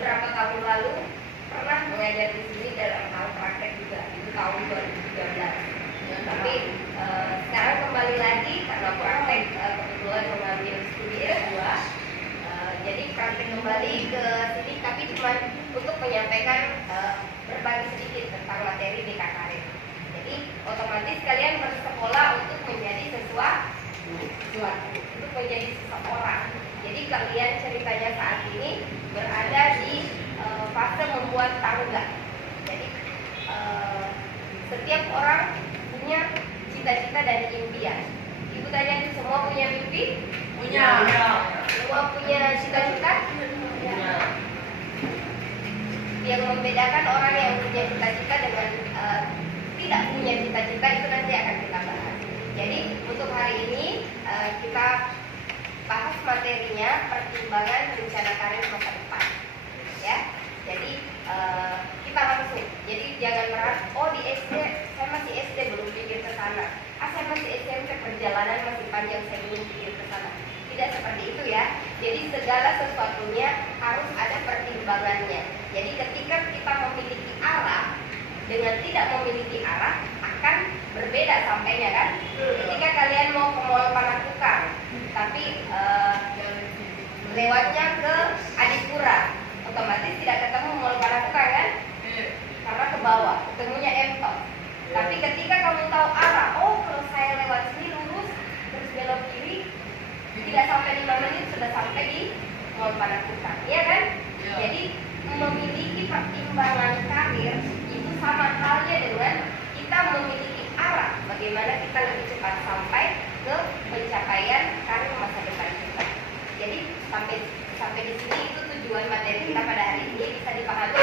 berapa tahun lalu pernah mengajar di sini dalam hal praktek juga, itu tahun 2013. Tapi sekarang kembali lagi karena praktek kebetulan mengambil studi S2, jadi praktek kembali ke sini, tapi cuma untuk menyampaikan berbagi sedikit tentang materi BKKR. Jadi otomatis kalian bersekolah untuk menjadi sesuatu, untuk menjadi seseorang. Jadi kalian ceritanya saat ini berada di fase membuat tangga. Jadi setiap orang punya cita-cita dan impian. Ibu tanya itu semua punya mimpi? Punya. Semua punya cita-cita? Punya. Yang membedakan orang yang punya cita-cita dengan tidak punya cita-cita itu nanti akan kita bahas. Jadi untuk hari ini kita bahas materinya pertimbangan rencana karir masa depan. Ya, jadi kita langsung. Jadi jangan berharap di SD saya masih SD belum pikir ke sana. Saya masih SMP perjalanan masih panjang saya belum pikir ke sana. Tidak seperti itu ya. Jadi segala sesuatunya harus ada pertimbangannya. Jadi ketika kita memiliki arah dengan tidak memiliki arah akan berbeda sampainya kan. Ketika kalian mau ke Mall Panakukang tapi lewatnya ke Adipura, otomatis tidak ketemu Mall Panakukang kan? Karena ke bawah, ketemunya Emtok. Tapi ketika kamu tahu arah, kalau saya lewat sini lurus terus belok kiri, tidak sampai 5 menit sudah sampai di Mall Panakukang, iya kan? Ya. Jadi memiliki pertimbangan karir itu sama halnya dengan kita memiliki arah bagaimana kita lebih cepat sampai ke pencapaian karir masa depan kita. Jadi sampai di sini itu tujuan materi kita pada hari ini, bisa dipahami?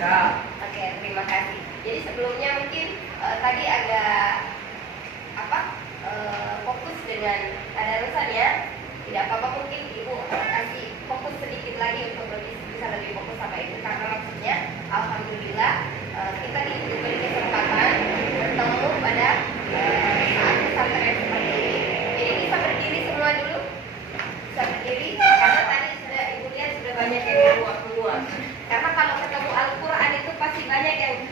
Ya. Oke, terima kasih. Jadi sebelumnya mungkin tadi agak fokus dengan tadarusan ya. Tidak apa-apa, mungkin Ibu kasih fokus sedikit lagi untuk bisa lebih fokus sama Ibu, karena maksudnya alhamdulillah kita diberi kesempatan bertemu pada saat pesantren seperti ini. Jadi bisa berdiri semua dulu, bisa berdiri karena tadi sudah Ibu lihat sudah banyak yang menguap-menguap. Karena kalau ketemu Al-Quran itu pasti banyak yang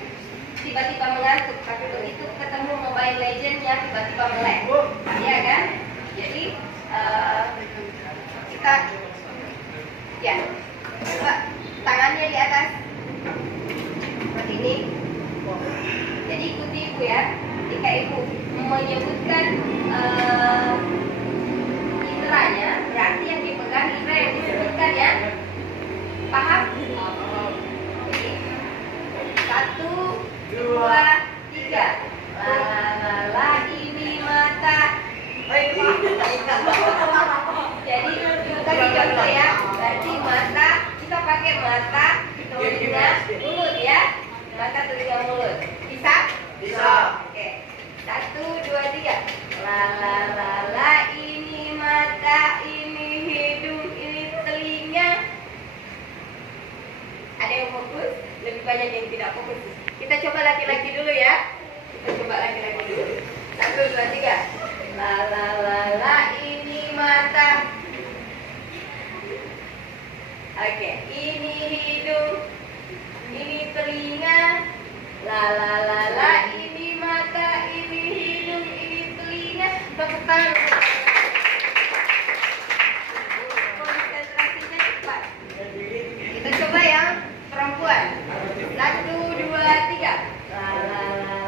tiba-tiba mengantuk, tapi begitu ketemu Mobile Legends yang tiba-tiba melek, ya kan? Jadi kita ya coba tangannya di atas seperti ini. Jadi ikuti Ibu ya, ketika Ibu menyebutkan indranya, berarti yang dipegang indra yang disebutkan ya, paham? Oke. 1, 2, 3. La ini mata. Jadi kita dicontoh ya, berarti mata kita pakai mata, telinga, mulut ya, mata, telinga, mulut. Bisa? Bisa. Oke. 1, 2, 3. La ini mata, ini hidung, ini telinga. Ada yang fokus? Lebih banyak yang tidak fokus. Kita coba laki-laki dulu ya. Kita coba laki-laki dulu. 1, 2, 3. La ini mata. Oke, ini hidung, ini telinga. La ini mata, ini hidung, ini telinga. Tepuk tangan. Konsentrasinya cepat. Kita coba yang perempuan. 1, 2, 3.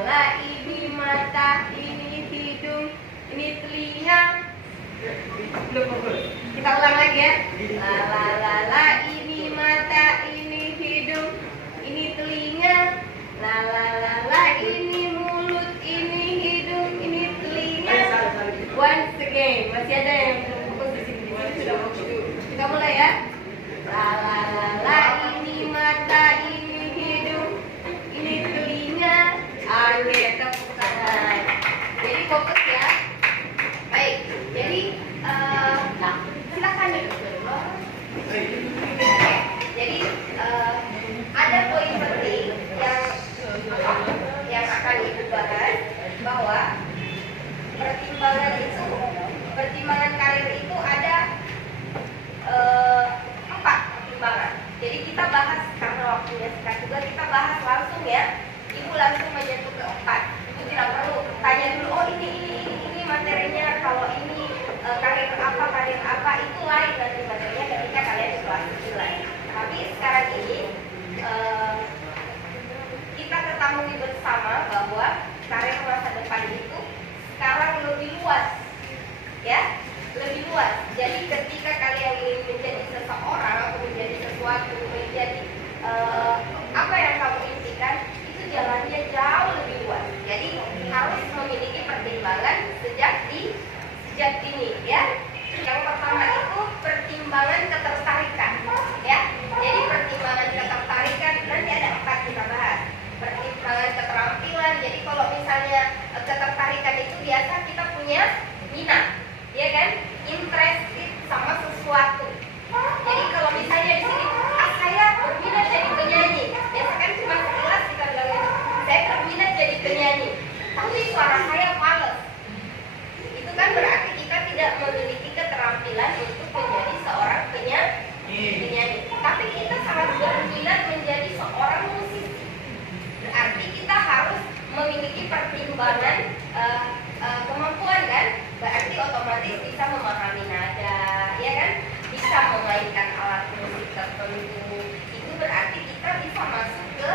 La ini mata, ini hidung, ini telinga. Belum fokus. Kita ulang lagi ya. La ini mata, ini hidung, ini telinga. La ini mulut, ini hidung, ini telinga. Once again, masih ada yang belum fokus di sini. Di sini sudah fokus dulu. Kita mulai ya. La ini mata, ini hidung, ini telinga. Oke, tepuk tangan. Jadi fokus ya. Baik, jadi silakan dulu. Jadi kita bahas karena waktunya singkat juga, kita bahas langsung ya. Ibu langsung menyentuh ke 4. Ibu tidak perlu tanya dulu, oh ini materinya, kalau ini karir apa itu lain nanti materinya ketika kalian di kelas 9. Tapi sekarang ini kita ketahui bersama bahwa karir masa depan itu sekarang lebih luas, ya, lebih luas. Jadi ketika kalian ingin menjadi seseorang atau menjadi sesuatu, menjadi apa yang kamu impikan, itu jalannya jauh lebih luas. Jadi harus memiliki pertimbangan sejak dini, ya. Yang pertama itu pertimbangan ketertarikan, ya. Jadi pertimbangan ketertarikan nanti ada 4 kita bahas. Pertimbangan keterampilan. Jadi kalau misalnya ketertarikan itu biasa kita punya minat, ya kan? Interested sama sesuatu. Jadi kalau misalnya di sini, saya berminat jadi penyanyi. Biasa kan cuma sekilas kita bilang itu, saya berminat jadi penyanyi. Tapi suara saya fals. Itu kan berarti kita tidak memiliki keterampilan untuk menjadi seorang penyanyi. Tapi kita sangat berminat menjadi seorang musisi. Berarti kita harus memiliki pertimbangan kemampuan kan? Berarti otomatis bisa memahami nada, ya kan? Bisa memainkan alat musik tertentu. Itu berarti kita bisa masuk ke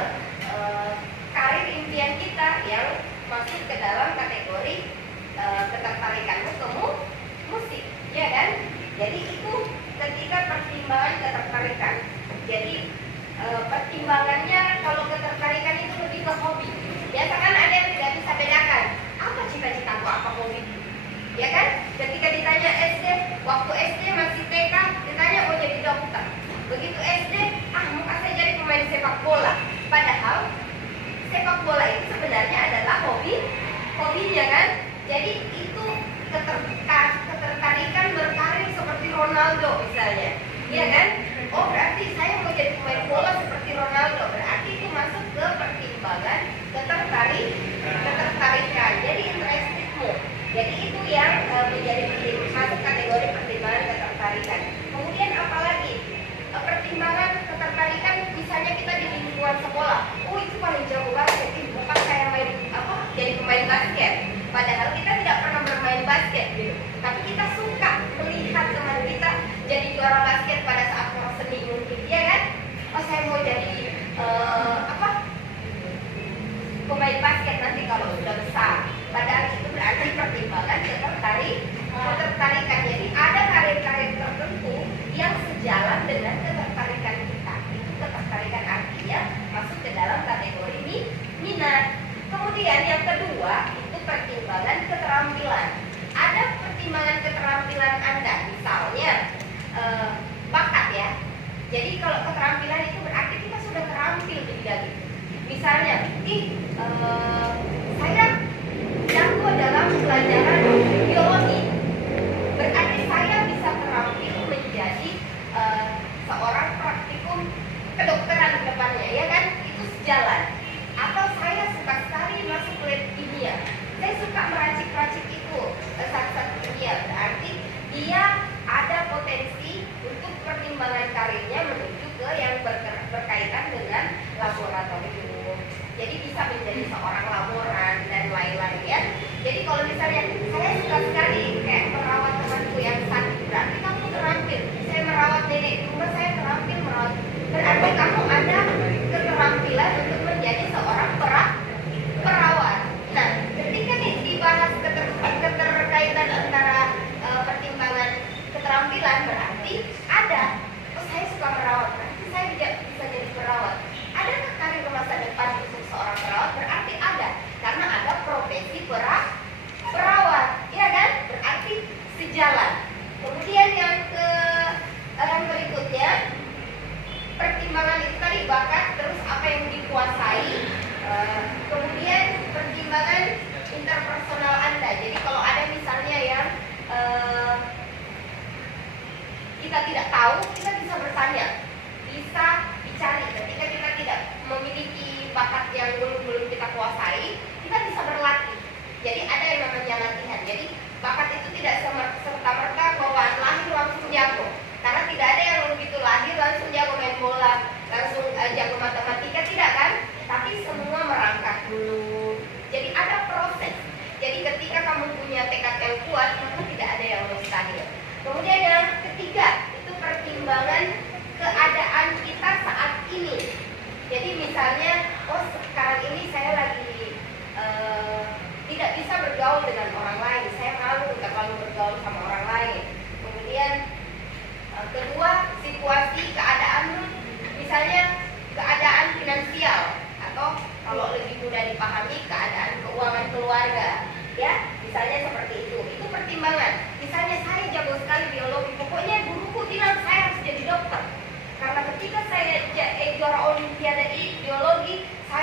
karir impian kita yang masuk ke dalam kategori ketertarikanmu ke musik, ya kan? Jadi itu ketika pertimbangan ketertarikan. Jadi pertimbangannya kalau ketertarikan itu lebih ke hobi. Biasa kan ada yang tidak bisa bedakan apa cita-citaku, apa hobi, ya kan? Ketika ditanya SD, waktu SD masih TK, ditanya mau jadi dokter. Begitu SD, mau saya jadi pemain sepak bola. Padahal sepak bola itu sebenarnya adalah hobinya kan? Jadi itu ketertarikan berkarir seperti Ronaldo misalnya, ya kan? Oh berarti saya mau jadi pemain bola seperti Ronaldo. Berarti itu masuk ke pertimbangan ketertarikan. Jadi interestedmu. Jadi itu yang menjadi masuk kategori pertimbangan ketertarikan. Kemudian apalagi pertimbangan ketertarikan, misalnya kita di lingkungan sekolah. Oh itu paling jago basket. Bukan saya jadi pemain basket. Padahal kita tidak pernah bermain basket gitu. Tapi kita suka melihat teman kita jadi juara basket pada saat kelas seni mungkin, ya kan? Oh saya mau jadi pemain basket nanti kalau sudah besar. Padahal itu berarti pertimbangan ketertarikan. Jadi ada karir-karir tertentu yang sejalan dengan ketertarikan kita. Itu ketertarikan artinya masuk ke dalam kategori minat. Kemudian yang kedua itu pertimbangan keterampilan. Ada pertimbangan keterampilan Anda, misalnya bakat ya. Jadi kalau keterampilan itu berarti kita sudah terampil di bidang itu. Misalnya, saya jago dalam pelajaran biologi. Berarti saya bisa terampil menjadi seorang praktikum kedokteran ke depannya, ya kan? Itu sejalan. Atau saya suka sekali masuk lab kimia. Saya suka meracik-racik itu zat-zat kimia. Berarti dia ada potensi untuk pertimbangan karirnya menuju ke yang berkaitan dengan laboratorium. Jadi bisa menjadi seorang laboran dan lain-lain ya. Jadi kalau misalnya saya suka sekali kayak merawat temanku yang sakit, berarti kamu terampil. Saya merawat nenek di rumah, saya terampil merawat. Berarti kamu ada keterampilan untuk menjadi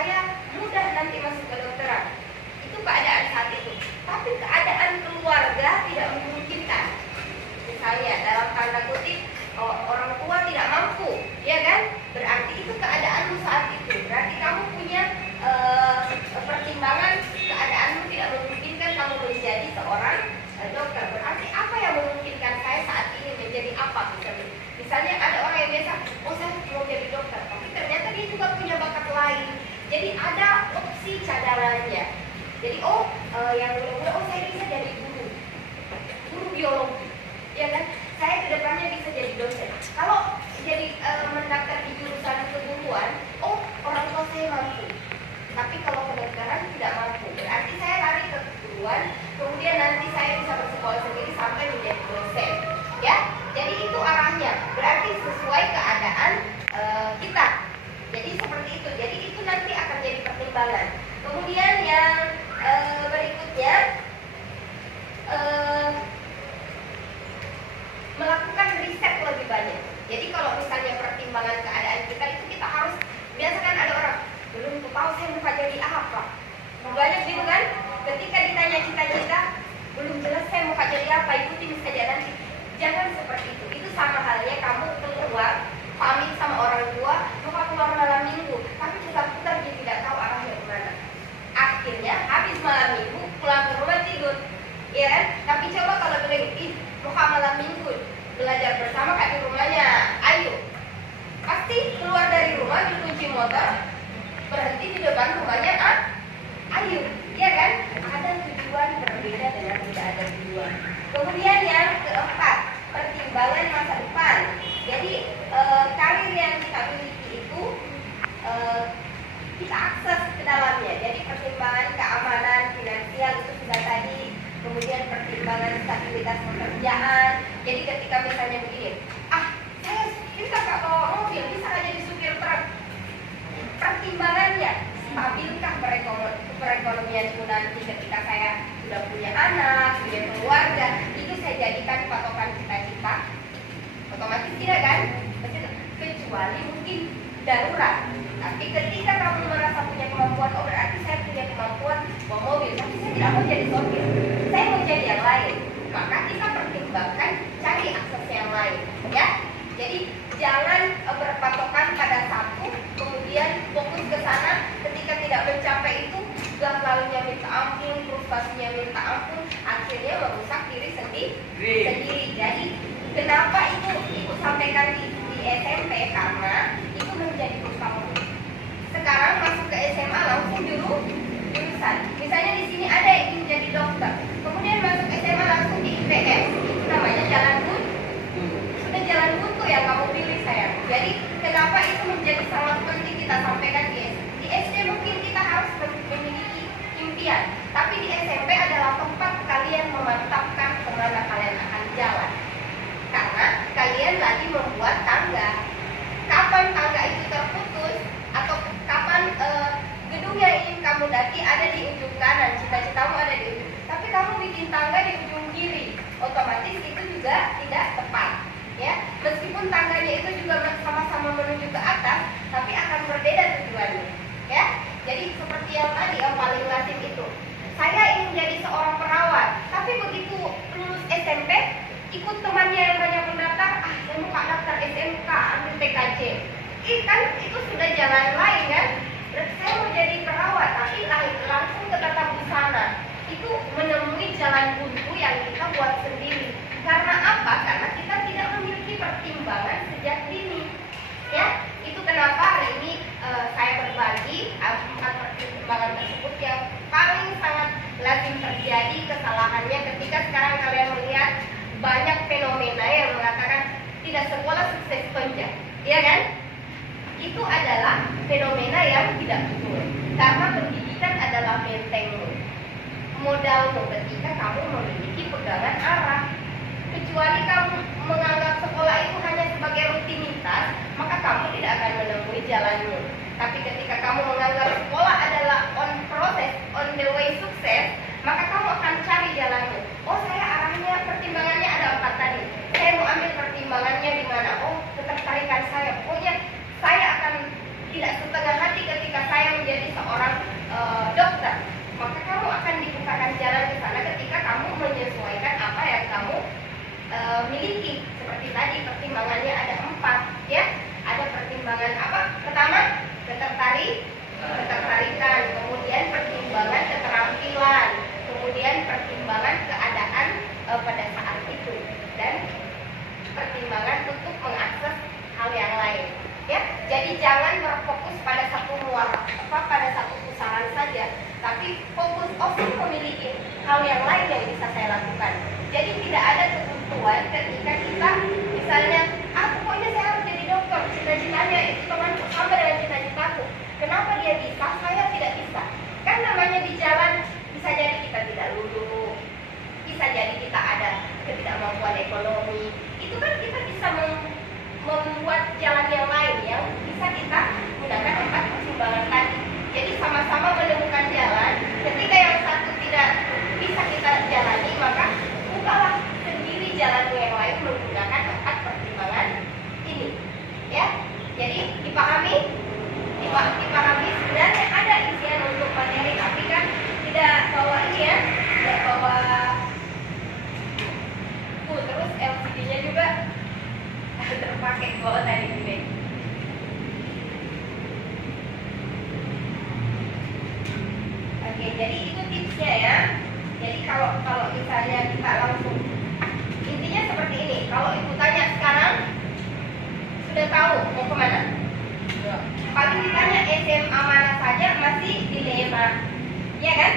saya mudah nanti masuk ke dokteran. Itu keadaan saat itu. Tapi keadaan keluarga tidak memungkinkan. Misalnya dalam tanda kutip orang tua tidak mampu, ya kan? Berarti itu keadaanmu saat itu. Berarti kamu punya pertimbangan keadaanmu tidak memungkinkan kamu menjadi seorang dokter. Berarti apa yang memungkinkan saya saat ini menjadi apa? Misalnya ada orang yang biasa, oh saya mau jadi dokter, tapi ternyata dia juga punya bakat lain. Jadi ada opsi cadangannya. Jadi yang muda-muda, saya bisa jadi guru biologi, ya kan? Saya kedepannya bisa jadi dosen. Kalau jadi mendaftar di jurusan keguruan, orang tua saya mampu. Tapi kalau kedokteran tidak mampu, berarti saya lari ke keguruan, kemudian nanti saya bisa bersekolah sendiri sampai menjadi dosen. Ya, jadi itu arahnya. Berarti sesuai keadaan kita. Jadi seperti itu. Jadi itu nanti akan jadi pertimbangan. Kemudian yang berikutnya melakukan riset lebih banyak. Jadi kalau misalnya pertimbangan keadaan kita itu kita harus, biasa kan ada orang belum tahu saya mau jadi apa. Banyak gitu kan? Ketika ditanya cita-cita, belum jelas saya mau jadi apa, ikuti saja nanti. Jangan seperti itu. Itu sama halnya kamu keluar, pamit sama orang tua, mau keluar malam minggu, tapi putar-putar dia tidak tahu arahnya kemana. Akhirnya habis malam minggu pulang ke rumah tidur, ya kan? Tapi coba kalau bilang, mau malam minggu belajar bersama kayak di rumahnya, ayo. Pasti keluar dari rumah dikunci motor, berhenti di depan rumahnya, ayo, ya kan? Ada tujuan berbeda dengan tidak ada tujuan. Kemudian yang keempat, pertimbangan masa depan. Jadi karir yang kita miliki itu kita akses ke dalamnya. Jadi pertimbangan keamanan finansial itu sudah tadi. Kemudian pertimbangan stabilitas pekerjaan. Jadi ketika misalnya begini, saya bisa nggak bawa mobil, bisa nggak jadi supir truk. Pertimbangannya, stabilkah perekonomianku nanti ketika saya sudah punya anak, punya keluarga, itu saya jadikan patokan cita-cita. Otomatis tidak kan? Kecuali mungkin darurat. Tapi ketika kamu merasa punya kemampuan, berarti saya punya kemampuan bawa mobil, tapi saya tidak mau jadi sopir, saya mau jadi yang lain. Maka kita pertimbangkan cari akses yang lain, ya. Jadi jangan berpatokan pada satu, kemudian fokus ke sana. Ketika tidak mencapai itu, gagalnya minta ampun, frustasinya minta ampun, akhirnya merusak diri sendiri. Jadi kenapa itu ibu sampaikan di SMP, karena itu menjadi utama. Sekarang masuk ke SMA langsung jurusan. Misalnya di sini ada yang ingin jadi dokter, kemudian masuk SMA langsung di IPS, itu namanya jalan buntu. Sudah jalan buntu yang kamu pilih sayang. Jadi kenapa itu menjadi sangat penting kita sampaikan di SD mungkin kita harus memiliki impian, tapi di SMP adalah tempat kalian memantapkan kemana kalian akan jalan. Karena kalian lagi membuat tangga. Kapan tangga itu terputus atau kapan gedung yang ingin kamu daki ada di ujung kanan, cita-citamu ada di ujung, tapi kamu bikin tangga di ujung kiri, otomatis itu juga tidak tepat, ya. Meskipun tangganya itu juga sama-sama menuju ke atas, tapi akan berbeda tujuannya, ya. Jadi seperti yang tadi yang paling lazim itu, saya ingin jadi seorang perawat, tapi begitu lulus SMP ikut temannya yang banyak mendaftar, saya mau daftar SMK, ambil TKJ. Kan itu sudah jalan lain kan? Berarti saya mau jadi perawat, tapi langsung ke tata busana. Itu menemui jalan buntu yang kita buat sendiri. Karena apa? Karena kita tidak memiliki pertimbangan sejak dini. Ya, itu kenapa hari ini saya berbagi 4 pertimbangan tersebut yang paling sangat lazim terjadi kesalahannya ketika sekarang kalian melihat banyak fenomena yang mengatakan tidak sekolah sukses kerja, ya kan? Itu adalah fenomena yang tidak betul. Karena pendidikan adalah bentengmu, modalmu ketika kamu memiliki pegangan arah. Kecuali kamu menganggap sekolah itu hanya sebagai rutinitas, maka kamu tidak akan menemui jalanmu. Tapi ketika kamu menganggap sekolah adalah on process, on the way sukses, maka kamu akan cari jalanmu. Saya arahnya, pertimbangannya ada 4 tadi. Saya mau ambil pertimbangannya di mana? Ketertarikan saya. Pokoknya saya akan tidak setengah hati ketika saya menjadi tadi pertimbangannya ada 4, ya. Ada pertimbangan apa? Pertama, ketertarikan, kemudian pertimbangan keterampilan, kemudian pertimbangan keadaan pada saat itu, dan pertimbangan untuk mengakses hal yang lain. Ya, jadi jangan berfokus pada pada satu pusaran saja, tapi fokus saya memiliki hal yang lain yang bisa saya lakukan. Jadi tidak ada ketentuan ketika kita misalnya, pokoknya saya harus jadi dokter, cita-citanya itu sama dengan cita-citaku. Kenapa dia bisa, saya tidak bisa? Kan namanya di jalan bisa jadi kita tidak lulus, bisa jadi kita ada ketidakmampuan ekonomi. Itu kan kita bisa membuat jalan yang lain yang bisa kita gunakan 4 pertimbangan tadi. Jadi sama-sama menemukan jalan. Ketika yang satu tidak bisa kita jalani, maka bukalah sendiri jalan yang lain menggunakan 4 pertimbangan ini. Ya, jadi dipahami sebenarnya ada isian untuk materi, tapi kan tidak bawa ini ya, tidak bawa terus LCD-nya juga terpakai bawa tadi ini. Oke, jadi itu tipsnya ya. Jadi kalau misalnya kita langsung, intinya seperti ini. Kalau ibu tanya sekarang, sudah tahu mau kemana? Paling ditanya SMA mana saja masih dilema, ya kan?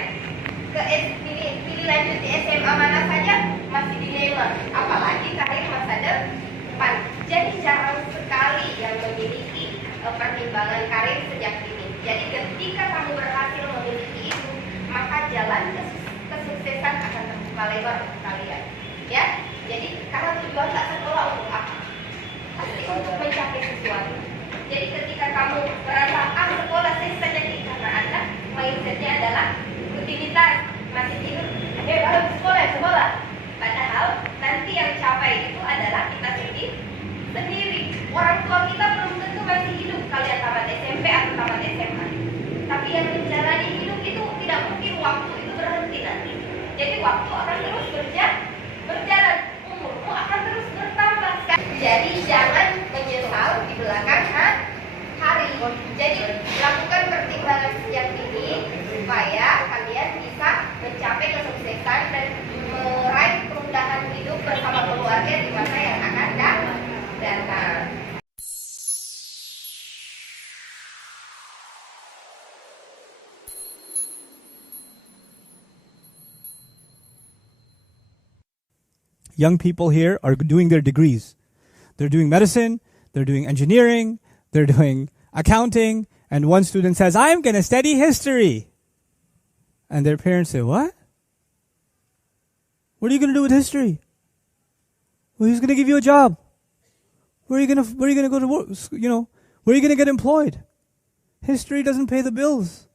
Pilih lanjut di SMA mana saja masih dilema, apalagi karir masa depan. Jadi jarang sekali yang memiliki pertimbangan karir sejak dini. Jadi ketika kamu berhasil memiliki itu, maka jalan kesuksesan akan terbuka lebar untuk kalian. Ya, jadi karena tujuan tak sekolah untuk apa? Pasti untuk mencapai sesuatu. Jadi ketika kamu merasa sekolah saya saja karena Anda mindsetnya adalah rutinitas, masih tidur, harus sekolah. Padahal nanti yang capai itu adalah kita sendiri. Orang tua kita belum tentu masih hidup kalian tamat SMP atau tamat SMA. Tapi yang menjalani hidup itu tidak mungkin waktu itu berhenti nanti. Jadi waktu akan terus berjalan, umurmu akan terus bertambah. Jadi jangan menyesal di belakang hari. Jadi lakukan pertimbangan sejak dini supaya kalian bisa mencapai kesuksesan dan meraih kemudahan hidup bersama keluarga di masa yang akan datang. Young people here are doing their degrees. They're doing medicine, they're doing engineering, they're doing accounting, and one student says, I'm going to study history. And their parents say, what? What are you going to do with history? Well, who's going to give you a job? Where are you going to go to work? Where are you going to get employed? History doesn't pay the bills.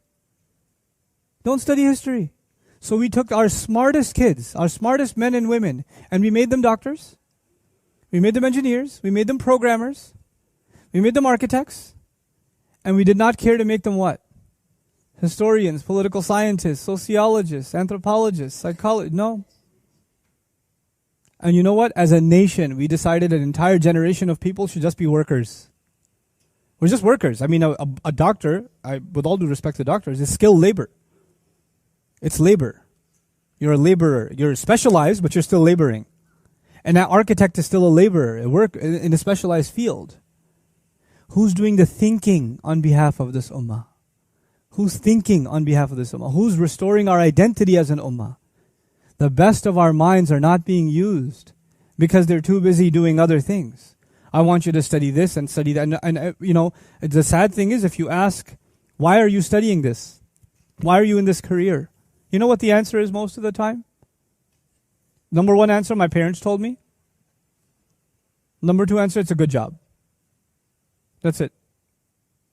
Don't study history. So we took our smartest kids, our smartest men and women, and we made them doctors. We made them engineers. We made them programmers. We made them architects. And we did not care to make them what? Historians, political scientists, sociologists, anthropologists, psychologists. No. And you know what? As a nation, we decided an entire generation of people should just be workers. We're just workers. I mean, a doctor, with all due respect to doctors, is skilled labor. It's labor. You're a laborer. You're specialized, but you're still laboring. And that architect is still a laborer, a work in a specialized field. Who's doing the thinking on behalf of this ummah? Who's thinking on behalf of this ummah? Who's restoring our identity as an ummah? The best of our minds are not being used because they're too busy doing other things. I want you to study this and study that. And the sad thing is, if you ask, why are you studying this? Why are you in this career? You know what the answer is most of the time? Number one answer, my parents told me. Number two answer, it's a good job. That's it.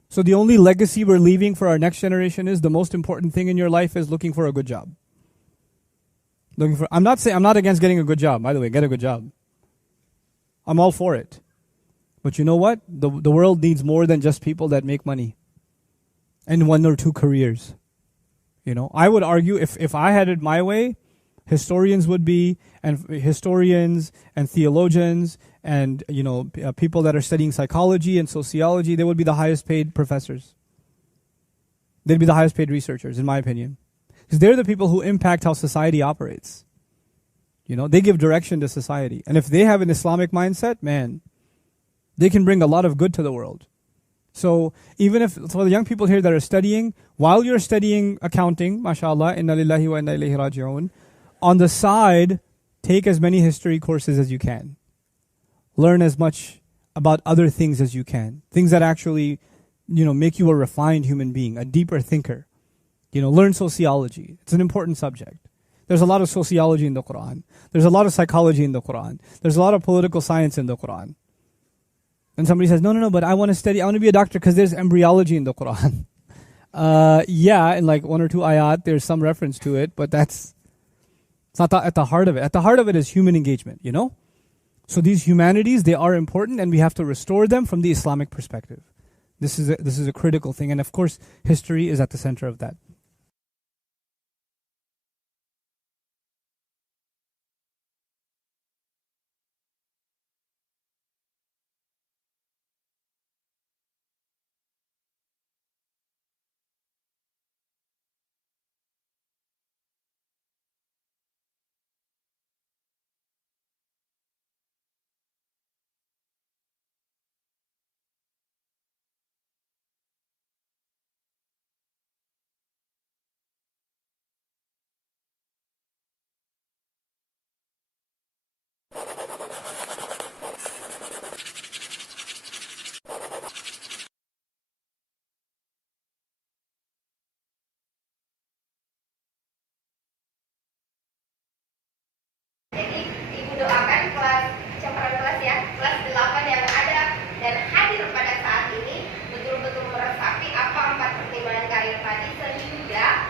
So the only legacy we're leaving for our next generation is the most important thing in your life is looking for a good job. I'm not against getting a good job. By the way, get a good job. I'm all for it. But you know what? The world needs more than just people that make money and one or two careers. I would argue if I had it my way, Historians would be, and historians and theologians and people that are studying psychology and sociology, they would be the highest paid professors. They'd be the highest paid researchers, in my opinion. Because they're the people who impact how society operates. They give direction to society. And if they have an Islamic mindset, man, they can bring a lot of good to the world. So even if, for the young people here that are studying, while you're studying accounting, mashallah, inna lillahi wa inna ilayhi raji'un, on the side, take as many history courses as you can. Learn as much about other things as you can. Things that actually, make you a refined human being, a deeper thinker. Learn sociology. It's an important subject. There's a lot of sociology in the Quran. There's a lot of psychology in the Quran. There's a lot of political science in the Quran. And somebody says, no, but I want to be a doctor because there's embryology in the Quran. Yeah, in like one or two ayat, there's some reference to it, but it's not at the heart of it. At the heart of it is human engagement, So these humanities, they are important, and we have to restore them from the Islamic perspective. This is a critical thing, and of course, history is at the center of that. Jadi ibu doakan kelas campuran kelas ya, kelas 8 yang ada dan hadir pada saat ini betul-betul meresapi apa 4 pertimbangan karir tadi, sehingga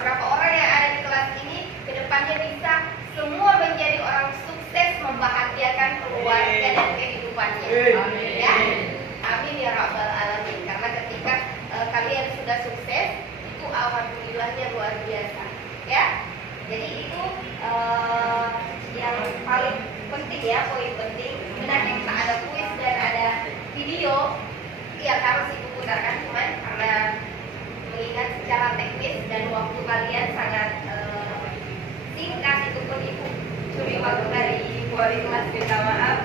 berapa orang yang ada di kelas ini kedepannya bisa semua menjadi orang sukses membahagiakan keluarga dan kehidupannya. Amin ya. Amin ya rabbal alamin. Karena ketika kalian sudah sukses, itu alhamdulillahnya luar biasa. Ya. Jadi itu yang paling penting ya, poin penting. Sebenarnya kita ada kuis dan ada video yang harus ibu putarkan, cuman karena mengingat secara teknis dan waktu kalian sangat singkat, itu pun ibu curi waktu dari wali kelas, minta maaf.